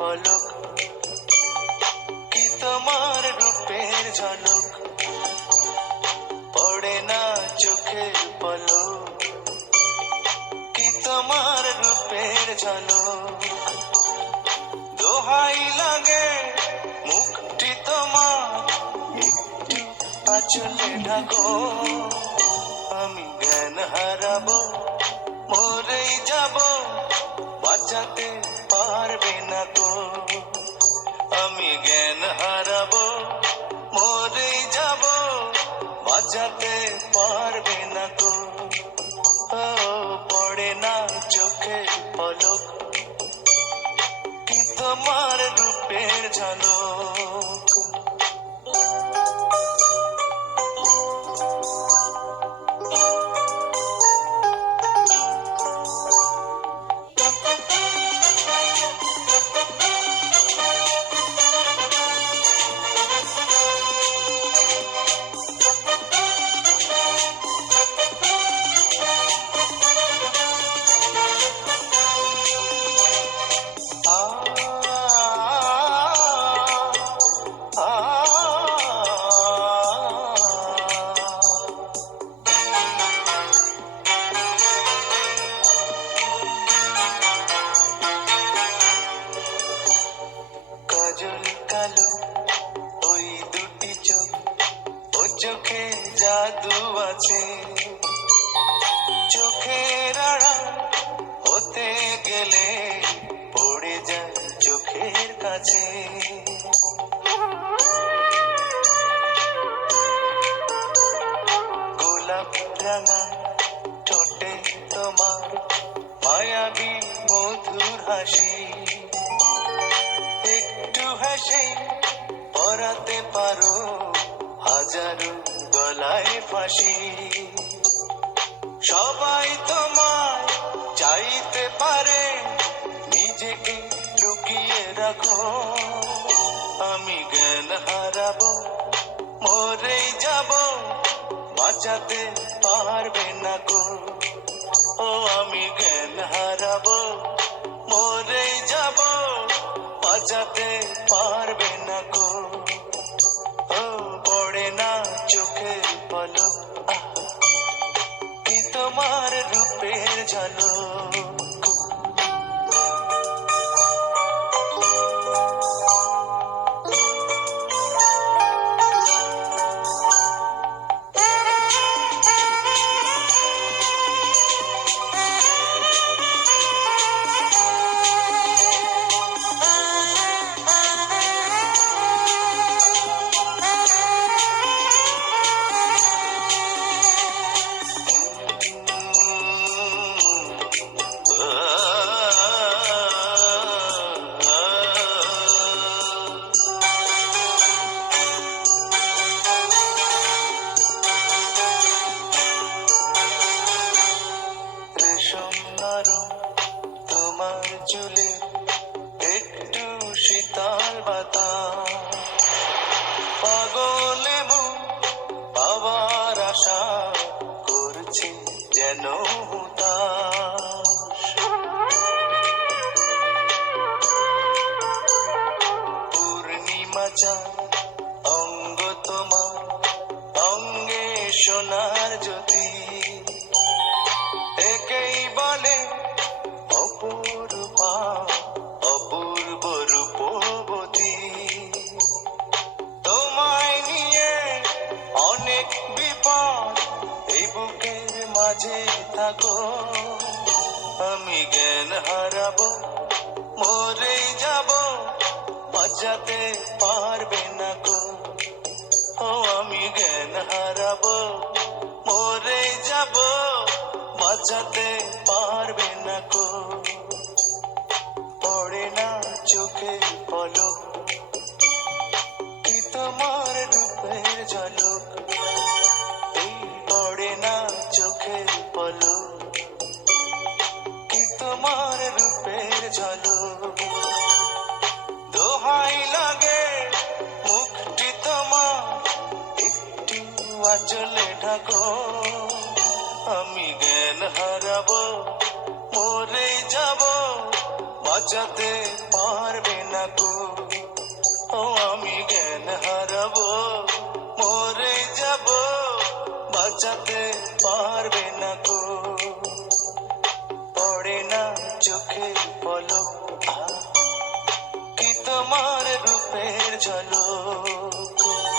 পলক। কি তোমার রূপের ঝলক? পড়ে না চোখের পলক। কি তোমার রূপের ঝলক? দোহাই লাগে মুখটি তোমার। একটু আচলে ঢাকো। আমি জ্ঞান হারাবো, মরেই যাব। বাঁচাতে পারবে না তো। পড়ে না চোখে পলক। তোমার রূপের ঝলক? পরাতে পারো হাজারো গলায় ফাঁসি। সবাই তোমায় চাইতে পারে, নিজেকে লুকিয়ে রাখো। আমি জ্ঞান হারাবো মরে যাব, বাঁচাতে পারবে না গো। ও, আমি জ্ঞান হারাবো মরে যাব, বাঁচাতে পারবে না গো। রূপের মাঝে থাকো। আমি জ্ঞান হারাবো, মরে যাব, বাঁচাতে পারবে না গো। ও, আমি জ্ঞান হারাবো, মরে যাব, বাঁচাতে পারবে না গো। পড়ে না চোখে পলক কি তোমার রূপের ঝলক পলক কি তোমার রূপের ঝলক দোহাই লাগে মুখটি তোমার, একটু আচলে ঢাকো। আমি জ্ঞান হারাবো মরে যাব, বাঁচাতে পার পারবে না গো। পড়ে না চোখে পলক। কি তোমার রূপের ঝলক?